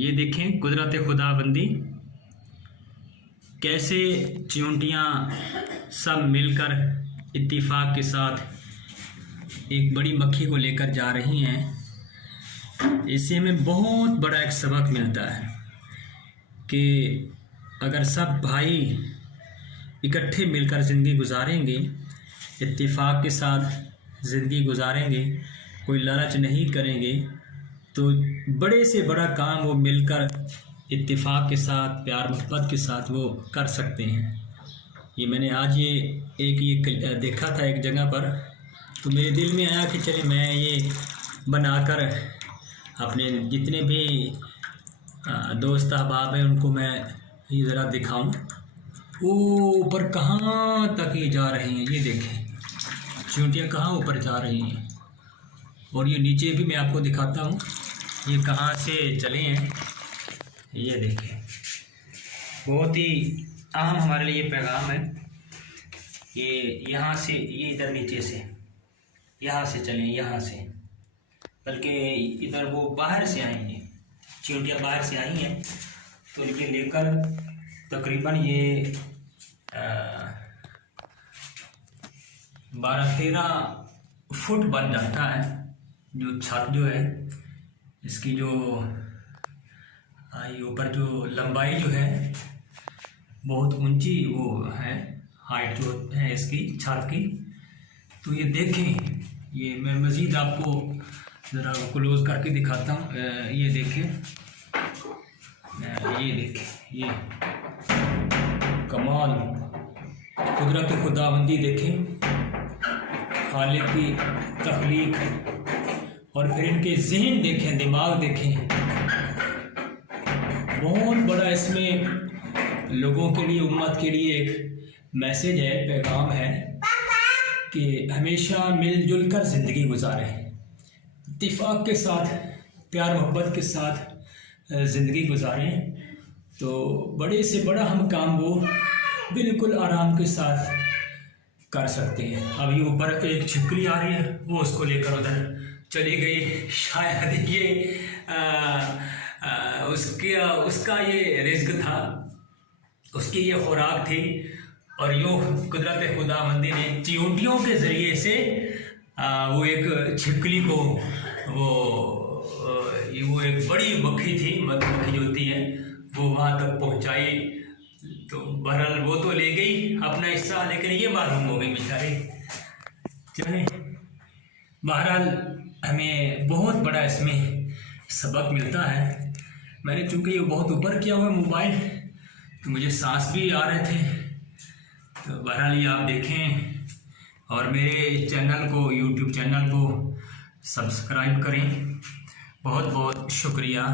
ये देखें कुदरत खुदाबंदी, कैसे चींटियाँ सब मिलकर इत्तेफाक के साथ एक बड़ी मक्खी को लेकर जा रही हैं। इससे हमें बहुत बड़ा एक सबक मिलता है कि अगर सब भाई इकट्ठे मिलकर ज़िंदगी गुजारेंगे, इत्तेफाक के साथ ज़िंदगी गुजारेंगे, कोई लालच नहीं करेंगे, तो बड़े से बड़ा काम वो मिलकर इत्तेफाक के साथ, प्यार मोहब्बत के साथ वो कर सकते हैं। ये मैंने आज ये देखा था एक जगह पर, तो मेरे दिल में आया कि चले मैं ये बनाकर अपने जितने भी दोस्त अहबाब हैं उनको मैं ये ज़रा दिखाऊं। वो ऊपर कहाँ तक ये जा रही हैं, ये देखें चींटियाँ कहाँ ऊपर जा रही हैं। और ये नीचे भी मैं आपको दिखाता हूँ ये कहाँ से चले हैं। ये देखें, बहुत ही अहम हमारे लिए पैगाम है। ये यहाँ से, ये इधर नीचे से, यहाँ से चले, यहाँ से, बल्कि इधर वो बाहर से आई हैं, चींटियाँ बाहर से आई हैं। तो ये लेकर तकरीबन ये 12-13 फुट बन जाता है। जो छत जो है इसकी, जो ऊपर जो लंबाई जो है बहुत ऊंची वो है, हाइट जो है इसकी छत की। तो ये देखें, ये मैं मज़ीद आपको ज़रा क्लोज करके दिखाता हूँ। ये देखें, ये देखें, ये कमाल कुदरत खुदाबंदी देखें, खालिक की तख्लीक, और फिर इनके ज़हन देखें, दिमाग देखें। बहुत बड़ा इसमें लोगों के लिए, उम्मत के लिए एक मैसेज है, पैगाम है कि हमेशा मिलजुल कर ज़िंदगी गुजारें, इत्तेफाक के साथ, प्यार मोहब्बत के साथ ज़िंदगी गुजारें। तो बड़े से बड़ा हम काम वो बिल्कुल आराम के साथ कर सकते हैं। अब ये ऊपर एक छिपकली आ रही है, वो उसको लेकर उधर चली गई। शायद ये उसका ये रिज़्क था, उसकी ये खुराक थी, और यूँ कुदरत खुदाबंदी ने चींटियों के ज़रिए से वो एक छिपकली को, वो एक बड़ी मक्खी थी, मधुमक्खी जो होती है, वो वहाँ तक पहुँचाई। तो बहरहाल वो तो ले गई अपना हिस्सा, लेकिन ये मालूम हो गई बेचारे। चलें, बहरहाल हमें बहुत बड़ा इसमें सबक मिलता है। मैंने चूँकि ये बहुत ऊपर किया हुआ मोबाइल, तो मुझे सांस भी आ रहे थे। तो बहरहाल ये आप देखें, और मेरे चैनल को, यूट्यूब चैनल को सब्सक्राइब करें। बहुत बहुत शुक्रिया।